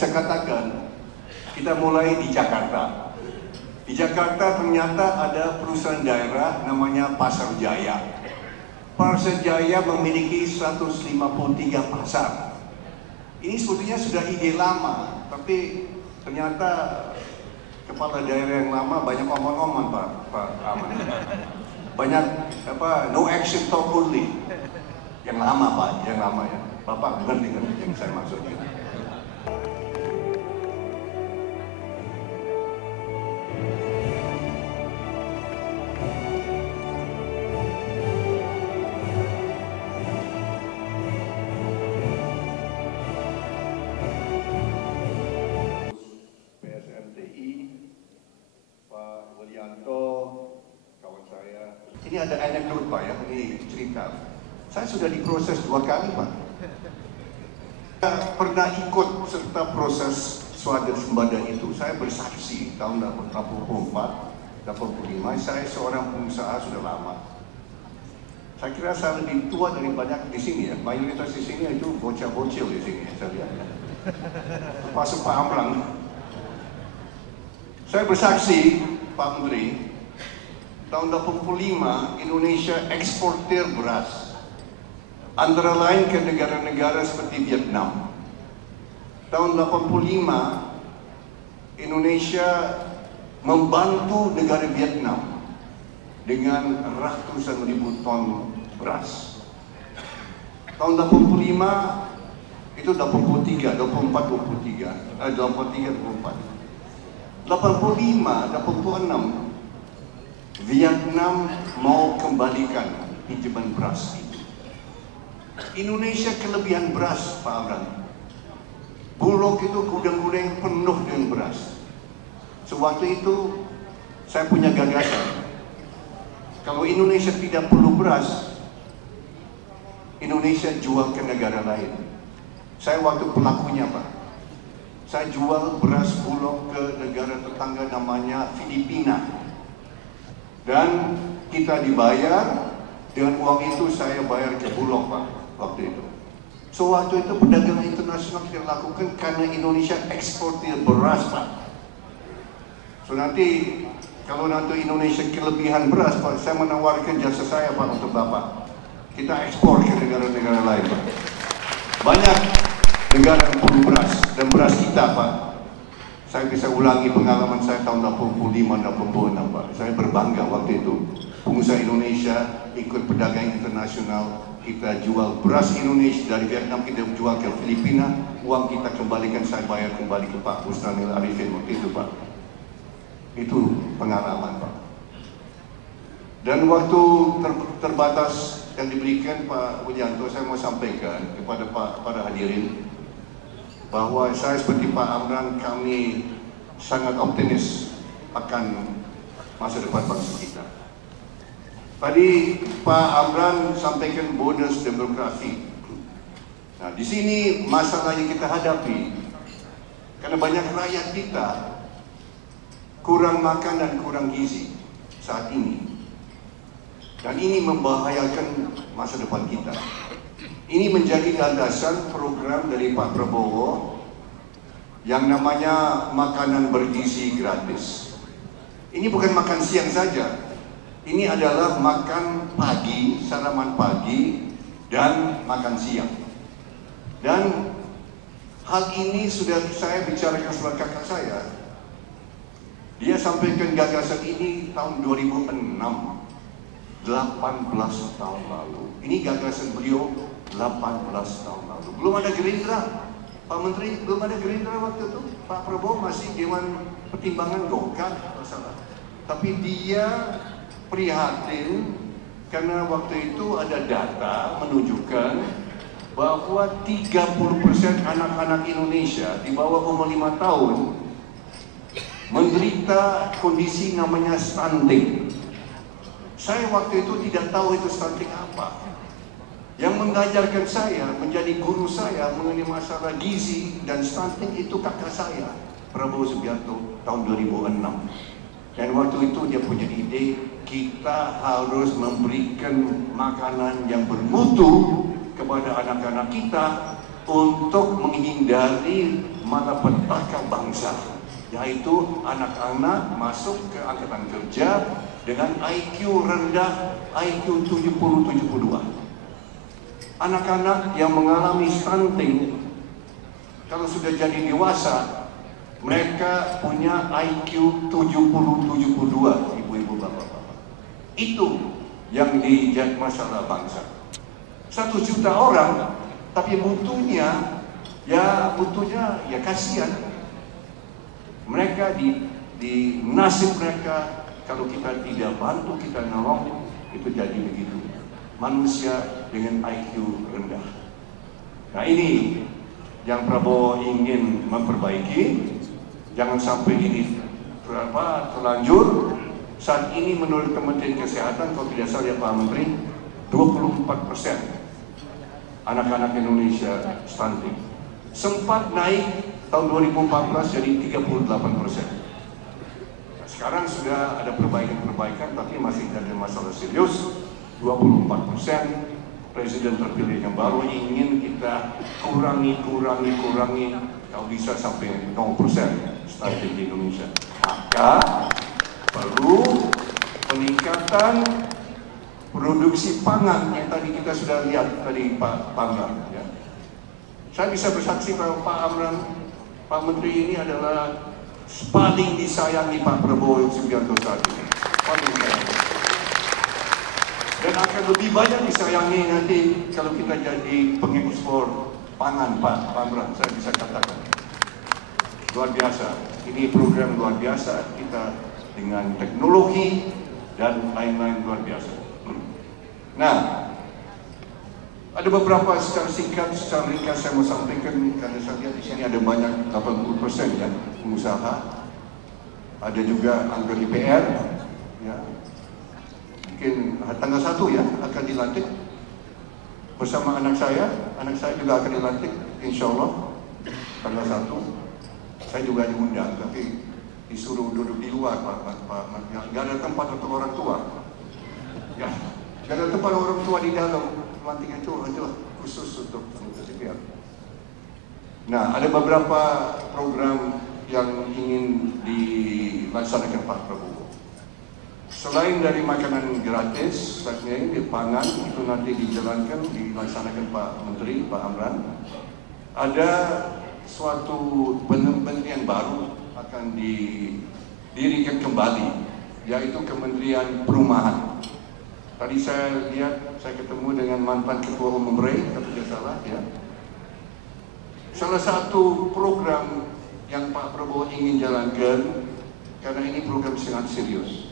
Saya katakan, kita mulai di Jakarta. Di Jakarta ternyata ada perusahaan daerah namanya Pasar Jaya. Pasar Jaya memiliki 153 pasar. Ini sebetulnya sudah ide lama, tapi ternyata kepala daerah yang lama banyak omong-omong, Pak Aman. Banyak no action talk only. Yang lama, Pak, yang lama ya. Bapak ngerti kan yang saya maksudnya. Ini ada anekdot, Pak, ya, ini cerita. Saya sudah diproses 2 kali, Pak. Saya pernah ikut serta proses swadaya itu. Saya bersaksi tahun 84, 85. Saya seorang pengusaha sudah lama. Saya kira saya lebih tua dari banyak di sini ya. Mayoritas di sini itu bocah-bocil di sini, saya lihat. Termasuk Pak Amran. Saya bersaksi, Pak Menteri, tahun 85 Indonesia eksportir beras, antara lain ke negara-negara seperti Vietnam. Tahun 85 Indonesia membantu negara Vietnam dengan ratusan ribu ton beras. Tahun 85 itu 84, 86 Vietnam mau kembalikan pinjaman beras itu. Indonesia kelebihan beras, Pak Amran. Bulog itu gudang-gudang penuh dengan beras. Sewaktu itu saya punya gagasan. Kalau Indonesia tidak perlu beras, Indonesia jual ke negara lain. Saya waktu pelakunya, Pak. Saya jual beras Bulog ke negara tetangga namanya Filipina. Dan kita dibayar, dengan uang itu saya bayar ke Bulog, Pak, waktu itu. So waktu itu perdagangan internasional kita lakukan karena Indonesia eksportir beras, Pak. So nanti, kalau nanti Indonesia kelebihan beras, Pak, saya menawarkan jasa saya, Pak, untuk Bapak. Kita ekspor ke negara-negara lain, Pak. Banyak negara yang perlu beras, dan beras kita, Pak. Saya bisa ulangi pengalaman saya tahun 85-86, Pak. Saya berbangga waktu itu. Pengusaha Indonesia ikut perdagangan internasional. Kita jual beras Indonesia dari Vietnam, kita jual ke Filipina. Uang kita kembalikan, saya bayar kembali ke Pak Busnanil Arifin waktu itu, Pak. Itu pengalaman, Pak. Dan waktu terbatas yang diberikan Pak Widianto, saya mau sampaikan kepada para hadirin bahwa saya seperti Pak Amran, kami sangat optimis akan masa depan bangsa kita. Tadi Pak Amran sampaikan bonus demografi. Nah, di sini masalah yang kita hadapi karena banyak rakyat kita kurang makan dan kurang gizi saat ini. Dan ini membahayakan masa depan kita. Ini menjadi landasan program dari Pak Prabowo yang namanya makanan bergizi gratis. Ini bukan makan siang saja. Ini adalah makan pagi, saraman pagi, dan makan siang. Dan hal ini sudah saya bicarakan sama kakak saya. Dia sampaikan gagasan ini tahun 2006, 18 tahun lalu. Ini gagasan beliau 18 tahun lalu. Belum ada Gerindra, Pak Menteri, belum ada Gerindra waktu itu. Pak Prabowo masih Dewan Pertimbangan Golkar, masalah. Tapi dia prihatin karena waktu itu ada data menunjukkan bahwa 30% anak-anak Indonesia di bawah umur 5 tahun menderita kondisi namanya stunting. Saya waktu itu tidak tahu itu stunting apa. Yang mengajarkan saya, menjadi guru saya mengenai masalah gizi dan stunting itu kakak saya, Prabowo Subianto, tahun 2006. Dan waktu itu dia punya ide, kita harus memberikan makanan yang bermutu kepada anak-anak kita untuk menghindari malapetaka bangsa, yaitu anak-anak masuk ke angkatan kerja dengan IQ rendah, IQ 70-72. Anak-anak yang mengalami stunting, kalau sudah jadi dewasa, mereka punya IQ 70-72, ibu-ibu, bapak-bapak. Itu yang dijadi masalah bangsa. 1 juta orang, tapi mutunya ya kasihan. Mereka di nasib mereka, kalau kita tidak bantu, kita nolong, itu jadi begitu. Manusia dengan IQ rendah. Nah, ini yang Prabowo ingin memperbaiki. Jangan sampai ini terlanjur. Saat ini menurut Kementerian Kesehatan, kalau tidak salah ya Pak Menteri, 24% anak-anak Indonesia stunting. Sempat naik tahun 2014 jadi 38%. Sekarang sudah ada perbaikan, tapi masih ada masalah serius. 24%. Presiden terpilih yang baru ingin kita kurangi, kalau bisa sampai 0% stunting di Indonesia. Maka perlu peningkatan produksi pangan yang tadi kita sudah lihat tadi Pak Amran. Ya. Saya bisa bersaksi bahwa Pak Amran, Pak Menteri ini adalah paling disayangi Pak Prabowo Subianto saat ini. Paling disayangi. Dan akan lebih banyak disayangi nanti kalau kita jadi pengekspor pangan Pak Amran, saya bisa katakan. Luar biasa. Ini program luar biasa, kita dengan teknologi dan lain-lain luar biasa. Nah, ada beberapa secara singkat, secara ringkas saya mau sampaikan, karena saya lihat di sini ada banyak 80% ya pengusaha, ada juga anggota DPR, ya. Mungkin tanggal 1 ya akan dilantik bersama anak saya juga akan dilantik, insya Allah tanggal 1. Saya juga diundang, tapi disuruh duduk di luar, Pak. Nggak ada tempat untuk orang tua. Ya, nggak ada tempat orang tua di dalam. Pelantikan itu khusus untuk anggota DPR. Nah, ada beberapa program yang ingin dilaksanakan Pak Prabowo. Selain dari makanan gratis, ini di pangan itu nanti dilaksanakan Pak Menteri, Pak Amran. Ada suatu kementerian baru akan didirikan kembali, yaitu Kementerian Perumahan. Tadi saya lihat, saya ketemu dengan mantan Ketua Umum REI, kalau tidak salah ya. Salah satu program yang Pak Prabowo ingin jalankan, karena ini program sangat serius.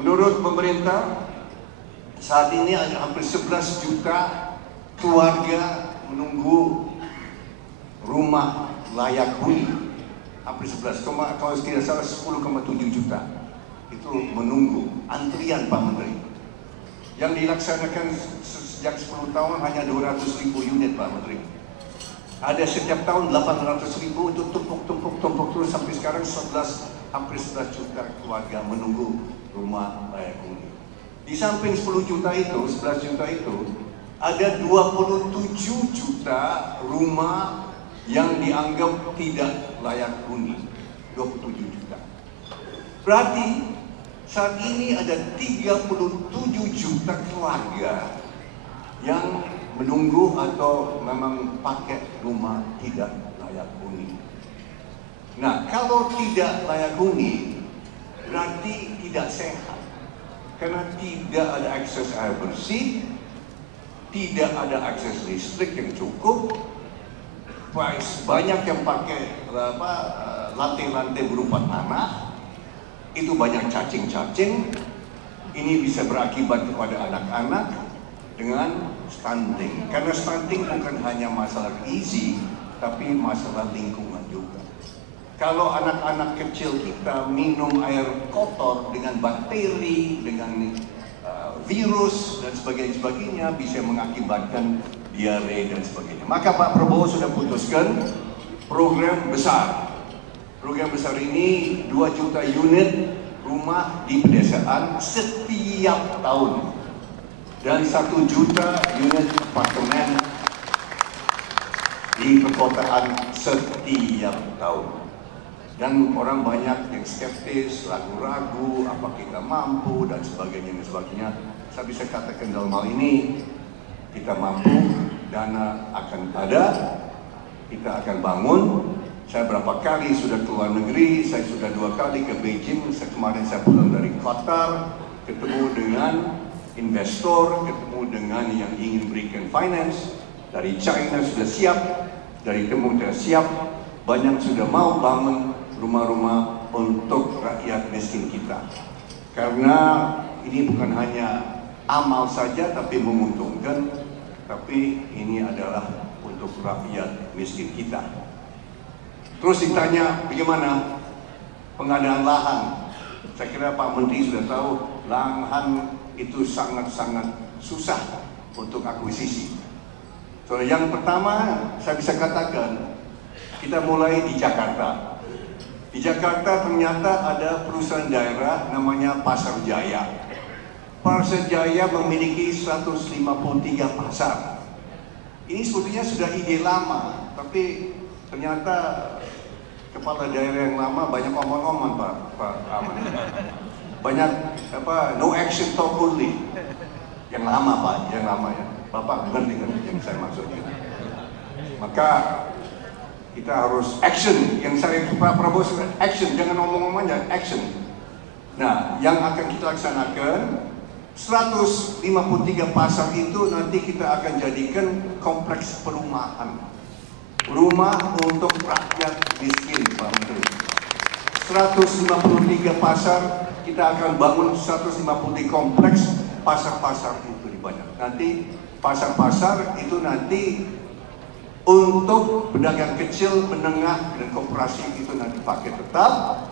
Menurut pemerintah, saat ini ada hampir 11 juta keluarga menunggu rumah layak huni. Hampir 11, kalau tidak salah 10,7 juta. Itu menunggu, antrian Pak Menteri. Yang dilaksanakan sejak 10 tahun hanya 200.000 unit Pak Menteri. Ada setiap tahun 800.000, itu tumpuk terus sampai sekarang hampir 11 juta keluarga menunggu rumah layak huni. Di samping 10 juta itu, 11 juta itu, ada 27 juta rumah yang dianggap tidak layak huni. 27 juta. Berarti saat ini ada 37 juta keluarga yang menunggu atau memang pakai rumah tidak layak huni. Nah, kalau tidak layak huni berarti tidak sehat, karena tidak ada akses air bersih, tidak ada akses listrik yang cukup, banyak yang pakai lantai-lantai berupa tanah, itu banyak cacing-cacing. Ini bisa berakibat kepada anak-anak dengan stunting, karena stunting bukan hanya masalah gizi, tapi masalah lingkungan juga. Kalau anak-anak kecil kita minum air kotor dengan bakteri, dengan virus dan sebagainya, bisa mengakibatkan diare dan sebagainya. Maka Pak Prabowo sudah putuskan program besar. Program besar ini 2 juta unit rumah di pedesaan setiap tahun, dan 1 juta unit apartemen di perkotaan setiap tahun. Dan orang banyak yang skeptis, ragu-ragu, apa kita mampu, dan sebagainya, dan sebagainya. Saya bisa katakan dalam hal ini, kita mampu, dana akan ada, kita akan bangun. Saya berapa kali sudah keluar negeri, saya sudah 2 kali ke Beijing, kemarin saya pulang dari Qatar, ketemu dengan investor, ketemu dengan yang ingin berikan finance, dari China sudah siap, dari Timur sudah siap, banyak sudah mau bangun rumah-rumah untuk rakyat miskin kita. Karena ini bukan hanya amal saja tapi menguntungkan, tapi ini adalah untuk rakyat miskin kita. Terus ditanya bagaimana pengadaan lahan. Saya kira Pak Menteri sudah tahu lahan itu sangat-sangat susah untuk akuisisi. So, yang pertama saya bisa katakan kita mulai di Jakarta. Di Jakarta ternyata ada perusahaan daerah namanya Pasar Jaya. Pasar Jaya memiliki 153 pasar. Ini sebetulnya sudah ide lama, tapi ternyata kepala daerah yang lama banyak omong-omong Pak Aman. Banyak no action talk only. Yang lama Pak, yang lama ya. Bapak ngerti kan yang saya maksudnya. Maka kita harus action. Yang saya Pak Prabowo action, jangan ngomong-ngomong aja, action. Nah, yang akan kita laksanakan 153 pasar itu nanti kita akan jadikan kompleks perumahan. Rumah untuk rakyat miskin, Pak Menteri. 153 pasar, kita akan bangun 153 kompleks pasar-pasar itu di banyak. Nanti pasar-pasar itu nanti untuk pedagang kecil, menengah, dan koperasi itu nanti pakai tetap.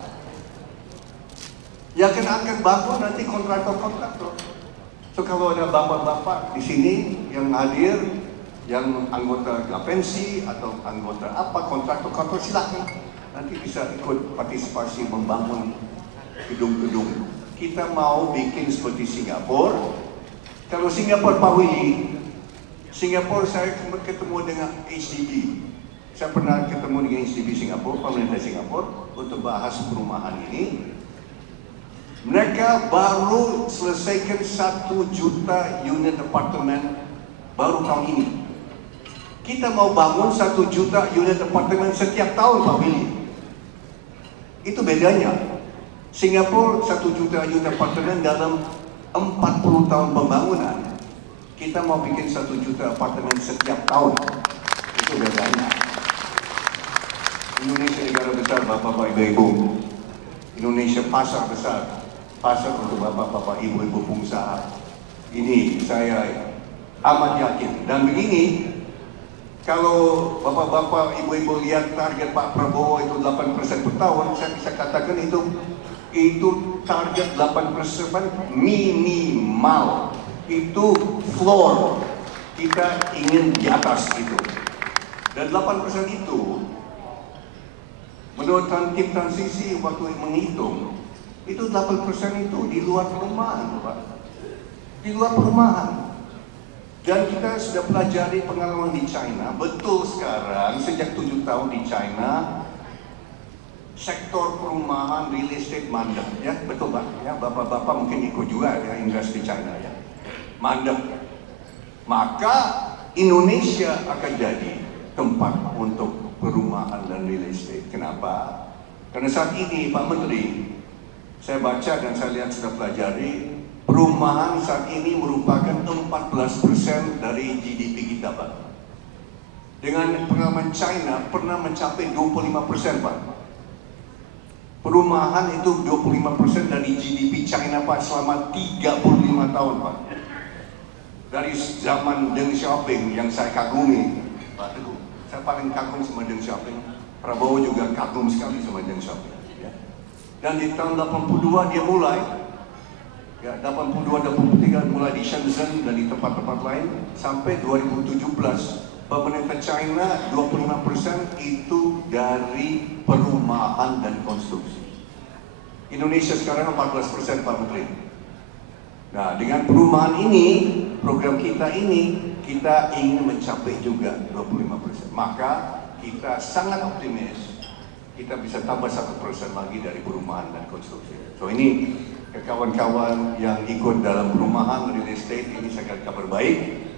Yang akan bangun nanti kontraktor-kontraktor. So kalau ada bapak-bapak di sini yang hadir, yang anggota Gapensi atau anggota apa kontraktor silakan nanti bisa ikut partisipasi membangun gedung-gedung. Kita mau bikin seperti Singapura. Kalau Singapura Pak Willy, Singapura saya ketemu dengan HDB. Saya pernah ketemu dengan HDB Singapura, pemerintah Singapura untuk bahas perumahan ini. Mereka baru selesaikan 1 juta unit apartemen baru tahun ini. Kita mau bangun 1 juta unit apartemen setiap tahun Pak Willy. Itu bedanya. Singapura 1 juta unit apartemen dalam 40 tahun pembangunan. Kita mau bikin 1 juta apartemen setiap tahun. Itu bedanya. Indonesia negara besar Bapak-Bapak Ibu-Ibu. Indonesia pasar besar. Pasar untuk Bapak-Bapak Ibu-Ibu pengusaha. Ini saya amat yakin. Dan begini, kalau Bapak-Bapak Ibu-Ibu lihat target Pak Prabowo itu 8% per tahun, saya bisa katakan itu target 8% minimal. Itu floor, kita ingin di atas itu. Dan 8% itu menurut tim transisi waktu menghitung itu 8% itu di luar perumahan Pak. Di luar perumahan. Dan kita sudah pelajari pengalaman di China. Betul sekarang sejak 7 tahun di China sektor perumahan real estate mandek ya, betul Pak ya, bapak-bapak mungkin ikut juga ya invest di China ya. Mandek. Maka Indonesia akan jadi tempat untuk perumahan dan real estate. Kenapa? Karena saat ini Pak Menteri, saya baca dan saya lihat sudah pelajari, perumahan saat ini merupakan 14% dari GDP kita Pak. Dengan pengalaman China pernah mencapai 25% Pak. Perumahan itu 25% dari GDP China Pak selama 35 tahun Pak. Dari zaman Deng Xiaoping yang saya kagumi, Pak Teguh, saya paling kagum sama Deng Xiaoping. Prabowo juga kagum sekali sama Deng Xiaoping. Ya. Dan di tahun 82 dia mulai, ya 82-83 mulai di Shenzhen dan di tempat-tempat lain sampai 2017 pemerintah China 25% itu dari perumahan dan konstruksi. Indonesia sekarang 14% Pak Menteri. Nah, dengan perumahan ini, program kita ini, kita ingin mencapai juga 25%. Maka kita sangat optimis kita bisa tambah 1% lagi dari perumahan dan konstruksi. So ini ke kawan-kawan yang ikut dalam perumahan real estate ini saya kira kabar baik.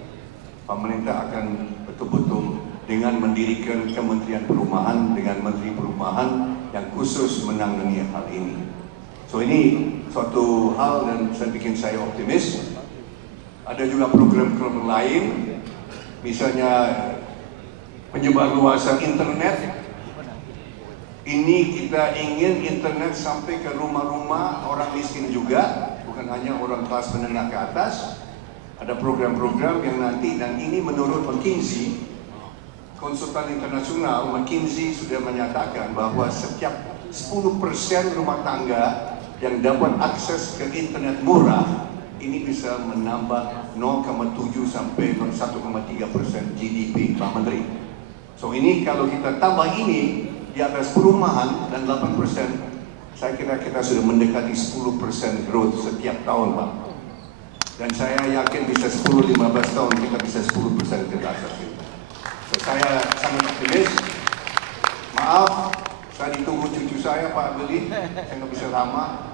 Pemerintah akan betul-betul dengan mendirikan Kementerian Perumahan dengan Menteri Perumahan yang khusus menangani hal ini. So ini suatu hal dan saya bikin saya optimis. Ada juga program-program lain, misalnya penyebarluasan internet. Ini kita ingin internet sampai ke rumah-rumah orang miskin juga, bukan hanya orang kelas menengah ke atas. Ada program-program yang nanti, dan ini menurut McKinsey, konsultan internasional, McKinsey sudah menyatakan bahwa setiap 10% rumah tangga yang dapat akses ke internet murah, ini bisa menambah 0,7 sampai 1,3% GDP, Pak Menteri. So ini kalau kita tambah ini di atas perumahan dan 8%, saya kira kita sudah mendekati 10% growth setiap tahun, Pak. Dan saya yakin bisa 10-15 tahun kita bisa 10% ke atas itu. So, saya sangat optimis. Maaf, saya ditunggu cucu saya, Pak Beli, saya nggak bisa lama.